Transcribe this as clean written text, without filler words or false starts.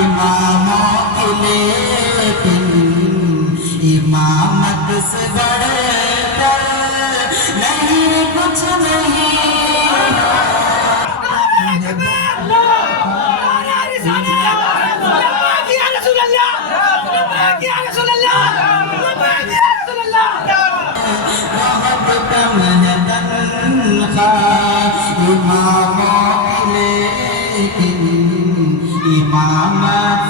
इमामों के लेकिन इमामत से बढ़कर नहीं कुछ नहीं। इमामों के लेकिन इमामत